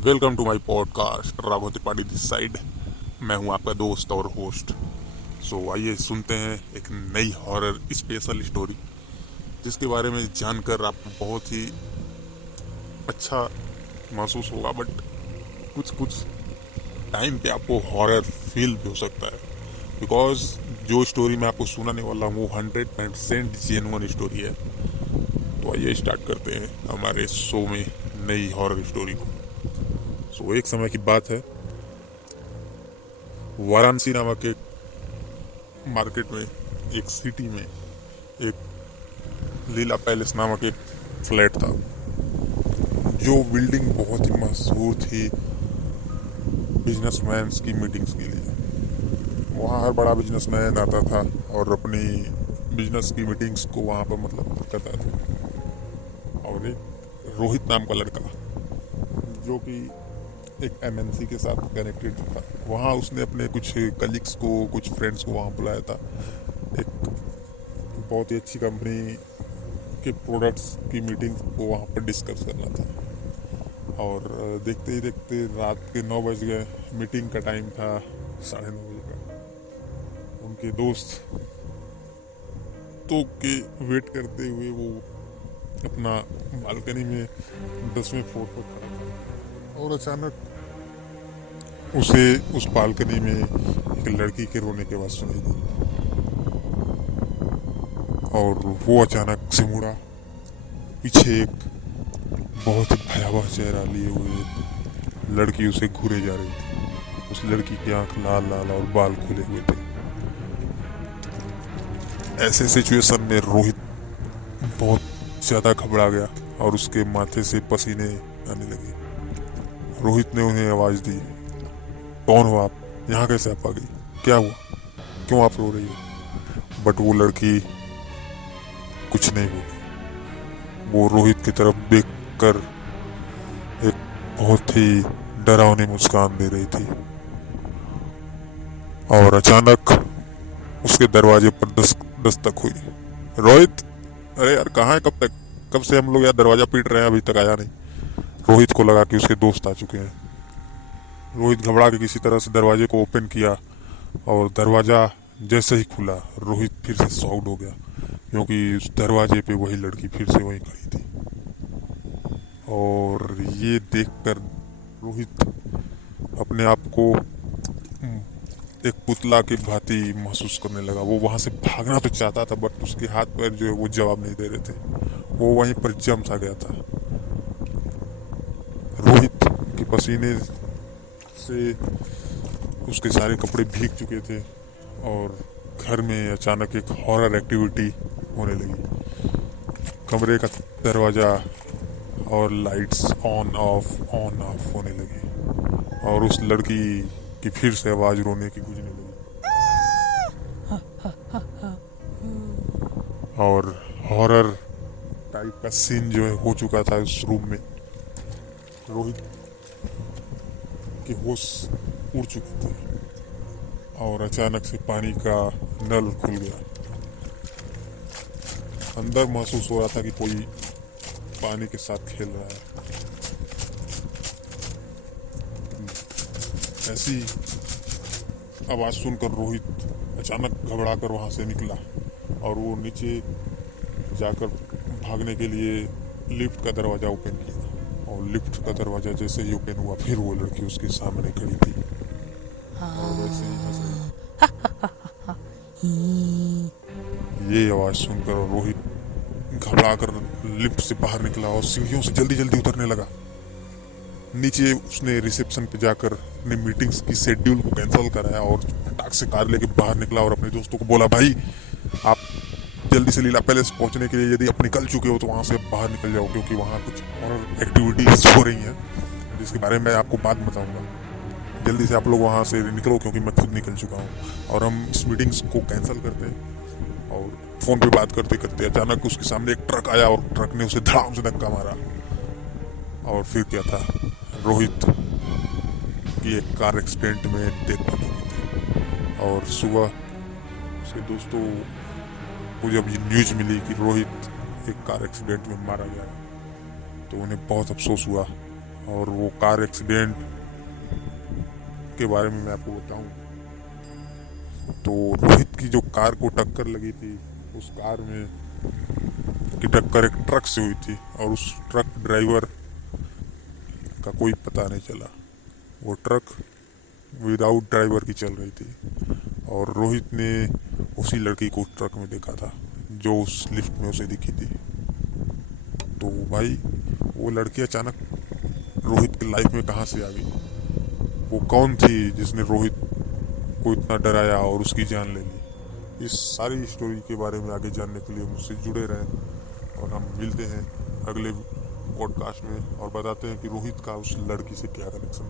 Welcome to my podcast Raghav Tripathi this side. मैं हूं आपका दोस्त और होस्ट। आइए सुनते हैं एक नई हॉरर स्पेशल स्टोरी जिसके बारे में जानकर आपको बहुत ही अच्छा महसूस होगा, बट कुछ कुछ टाइम पे आपको हॉरर फील भी हो सकता है, बिकॉज जो स्टोरी मैं आपको सुनाने वाला हूँ वो 100% जेन्युइन स्टोरी है। तो आइए स्टार्ट करते हैं हमारे शो में नई हॉरर स्टोरी को। एक समय की बात है, वाराणसी नामक एक मार्केट में, एक सिटी में, एक लीला पैलेस नामक एक फ्लैट था। जो बिल्डिंग बहुत ही मशहूर थी बिजनेसमैन की मीटिंग्स के लिए। वहाँ हर बड़ा बिजनेसमैन आता था और अपनी बिजनेस की मीटिंग्स को वहाँ पर करता था। और एक रोहित नाम का लड़का जो कि एक एमएनसी के साथ कनेक्टेड था, वहाँ उसने अपने कुछ कलीग्स को, कुछ फ्रेंड्स को वहाँ बुलाया था। एक बहुत ही अच्छी कंपनी के प्रोडक्ट्स की मीटिंग को वहाँ पर डिस्कस करना था। और देखते ही देखते रात के 9 बज गए। मीटिंग का टाइम था 9:30 बजे का। उनके दोस्त तो के वेट करते हुए वो अपना बालकनी में 10वें फ्लोर पर खड़ा था और अचानक उसे उस बालकनी में एक लड़की के रोने की आवाज़ सुनाई दी और वो अचानक से मुड़ा। पीछे एक बहुत ही भयावह चेहरा लिए हुए एक लड़की उसे घूरे जा रही थी। उस लड़की की आंख लाल लाल और बाल खुले हुए थे। ऐसे सिचुएशन में रोहित बहुत ज़्यादा घबरा गया और उसके माथे से पसीने आने लगे। रोहित ने उन्हें आवाज़ दी, कौन हो आप? यहाँ कैसे आप आ गई? क्या हुआ? क्यों आप रो रही हो? बट वो लड़की कुछ नहीं बोली। वो रोहित की तरफ देखकर एक बहुत ही डरावनी मुस्कान दे रही थी और अचानक उसके दरवाजे पर दस्तक हुई। रोहित, अरे यार कहाँ है? कब से हम लोग यार दरवाजा पीट रहे हैं, अभी तक आया नहीं। रोहित को लगा कि उसके दोस्त आ चुके हैं। रोहित घबरा के किसी तरह से दरवाजे को ओपन किया और दरवाजा जैसे ही खुला रोहित फिर से शॉक्ड हो गया, क्योंकि उस दरवाजे पे वही लड़की फिर से वहीं खड़ी थी। और ये देखकर रोहित अपने आप को एक पुतला की भांति महसूस करने लगा। वो वहां से भागना तो चाहता था, बट उसके हाथ पैर जो है वो जवाब नहीं दे रहे थे। वो वहीं पर जम सा गया था। रोहित के पसीने से उसके सारे कपड़े भीग चुके थे और घर में अचानक एक हॉरर एक्टिविटी होने लगी। कमरे का दरवाजा और लाइट्स ऑन ऑफ होने लगी और उस लड़की की फिर से आवाज रोने की गूंजने लगी और हॉरर टाइप का सीन जो है हो चुका था उस रूम में। रोहित के होश उड़ चुके थे और अचानक से पानी का नल खुल गया। अंदर महसूस हो रहा था कि कोई पानी के साथ खेल रहा है। ऐसी आवाज सुनकर रोहित अचानक घबरा कर वहां से निकला और वो नीचे जाकर भागने के लिए लिफ्ट का दरवाजा ओपन किया और लिफ्ट का दरवाजा जैसे ही ओपन हुआ फिर वो लड़की उसके सामने खड़ी थी और वैसे ही हंस रही। ये आवाज सुनकर रोहित घबरा कर लिफ्ट से बाहर निकला और सीढ़ियों से जल्दी जल्दी उतरने लगा। नीचे उसने रिसेप्शन पे जाकर अपने मीटिंग्स की शेड्यूल को कैंसिल कराया और फटाक से कार लेके बाहर निकला और अपने दोस्तों को बोला, भाई आप जल्दी से लीला पैलेस पहुंचने के लिए यदि आप निकल चुके हो तो वहां से बाहर निकल जाओ, क्योंकि वहां कुछ और एक्टिविटीज हो रही हैं जिसके बारे में आपको बाद में बताऊंगा। जल्दी से आप लोग वहां से निकलो क्योंकि मैं खुद निकल चुका हूँ। और हम इस मीटिंग्स को कैंसिल करते हैं। और फोन पे बात करते करते अचानक उसके सामने एक ट्रक आया और ट्रक ने उसे धड़ाम से धक्का मारा। और फिर क्या था, रोहित की एक कार एक्सीडेंट में डेथ हो चुकी थी। और सुबह उसके दोस्तों को जब ये न्यूज मिली कि रोहित एक कार एक्सीडेंट में मारा गया तो उन्हें बहुत अफसोस हुआ और वो कार एक्सीडेंट के बारे में मैं आपको बताऊं तो रोहित की जो कार को टक्कर लगी थी, उस कार में की टक्कर एक ट्रक से हुई थी और उस ट्रक ड्राइवर का कोई पता नहीं चला। वो ट्रक विदाउट ड्राइवर की चल रही थी और रोहित ने उसी लड़की को उस ट्रक में देखा था जो उस लिफ्ट में उसे दिखी थी। तो भाई वो लड़की अचानक रोहित की लाइफ में कहाँ से आ गई? वो कौन थी जिसने रोहित को इतना डराया और उसकी जान ले ली? इस सारी स्टोरी के बारे में आगे जानने के लिए मुझसे जुड़े रहें और हम मिलते हैं अगले पॉडकास्ट में और बताते हैं कि रोहित का उस लड़की से क्या कनेक्शन।